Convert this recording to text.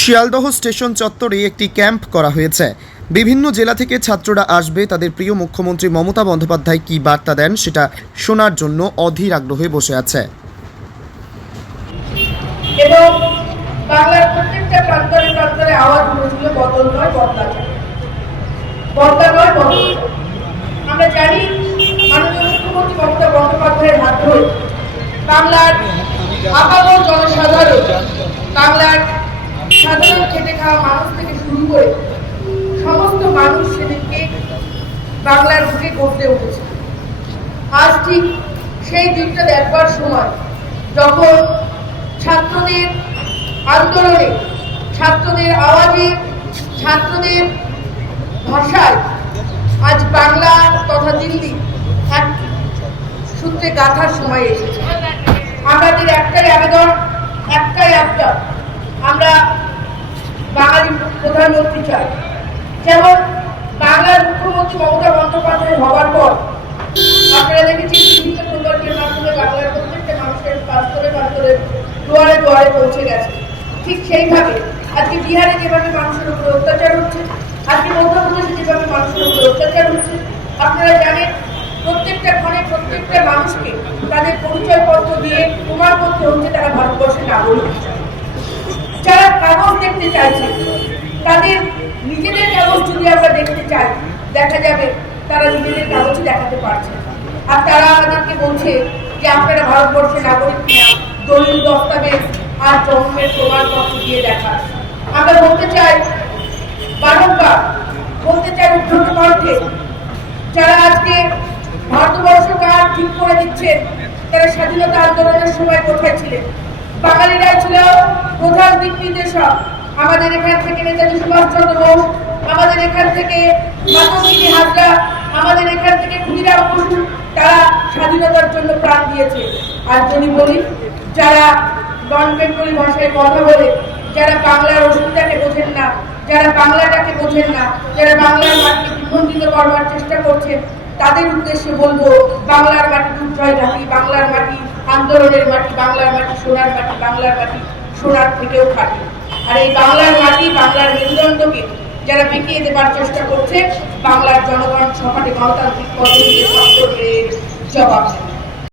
Sealdah station চত্বরে একটি camp করা হয়েছে। বিভিন্ন জেলা থেকে ছাত্ররা আসবে। তাদের প্রিয় মুখ্যমন্ত্রী মমতা বন্দ্যোপাধ্যায় কী বার্তা দেন সেটা শোনার জন্য অধীর আগ্রহে বসে আছে। বাংলার আপামর জনসাধারণ, বাংলার বাংলার বুকে গড়তে উঠেছে। আজ ঠিক সেই দিনটা দেখবার সময়, যখন ছাত্রদের আন্দোলনে, ছাত্রদের আওয়াজে, ছাত্রদের ভাষায় আজ বাংলা তথা দিল্লি এক সূত্রে গাঁথার সময় এসেছে। আমাদের একটাই আবেদন, একটাই আবদার, আমরা বাঙালি প্রধানমন্ত্রী চাই। যেমন বাংলার মুখ্যমন্ত্রী মমতা বন্দ্যোপাধ্যায় হওয়ার পর। আপনারা দেখেছেন বিভিন্ন প্রকল্পের মাধ্যমে বাংলার প্রত্যেকটা মানুষের পাস্তরে পাস্তরে দুয়ারে দুয়ারে পৌঁছে গেছে। ঠিক সেইভাবে আজকে বিহারে যেভাবে মানুষের উপর অত্যাচার হচ্ছে, আজকে মধ্যপ্রদেশে যেভাবে মানুষের উপর অত্যাচার হচ্ছে, আপনারা জানেন প্রত্যেকটা ঘরে প্রত্যেকটা মানুষকে তাদের পরিচয়পত্র দিয়ে প্রমাণ করতে হচ্ছে তারা ভারতবর্ষের নাগরিক। যারা কাগজ দেখতে চাইছে, তাদের নিজেদের কাগজ যদি আমরা দেখতে চাই, দেখা যাবে তারা নিজেদের কাগজই দেখাতে পারছে। আর তারা আমাদেরকে বলছে যে আপনারা ভারতবর্ষের নাগরিক কিনা, দলিল দস্তাবেজ আর জন্মের প্রমাণপত্র দিয়ে দেখা আমরা বলতে চাই, বারংবার বলতে চাই উদ্ধত কণ্ঠে, যারা আজকে ভারতবর্ষ কার ঠিক করে দিচ্ছেন, তারা স্বাধীনতা আন্দোলনের সময় কোথায় ছিলেন? বাঙালিরাই ছিল প্রধান দিক নির্দেশক। আমাদের এখান থেকে নেতাজি সুভাষচন্দ্র বোস, আমাদের এখান থেকে মাতঙ্গিনী আমাদের এখান থেকে ক্ষুদিরাম বসু তারা স্বাধীনতার জন্য প্রাণ দিয়েছে। আর যদি বলি, যারা নন বেঙ্গলি ভাষায় কথা বলে, যারা বাংলার অসুবিধাকে বোঝেন না, যারা বাংলাটাকে বোঝেন না, যারা বাংলার মাটিকে বিখণ্ডিত করবার চেষ্টা করছেন, তাদের উদ্দেশ্যে বলব, বাংলার মাটি দুর্জয় ঘাটি বাংলার মাটি আন্দোলনের মাটি, বাংলার মাটি সোনার মাটি, বাংলার মাটি সোনার থেকেও খাটি। আর এই বাংলার মাটি, বাংলার মেরুদণ্ডকে যারা বিকিয়ে দেবার চেষ্টা করছে বাংলার জনগণ সমাজে গণতান্ত্রিক পদ্ধতিতে জবাব দেবে।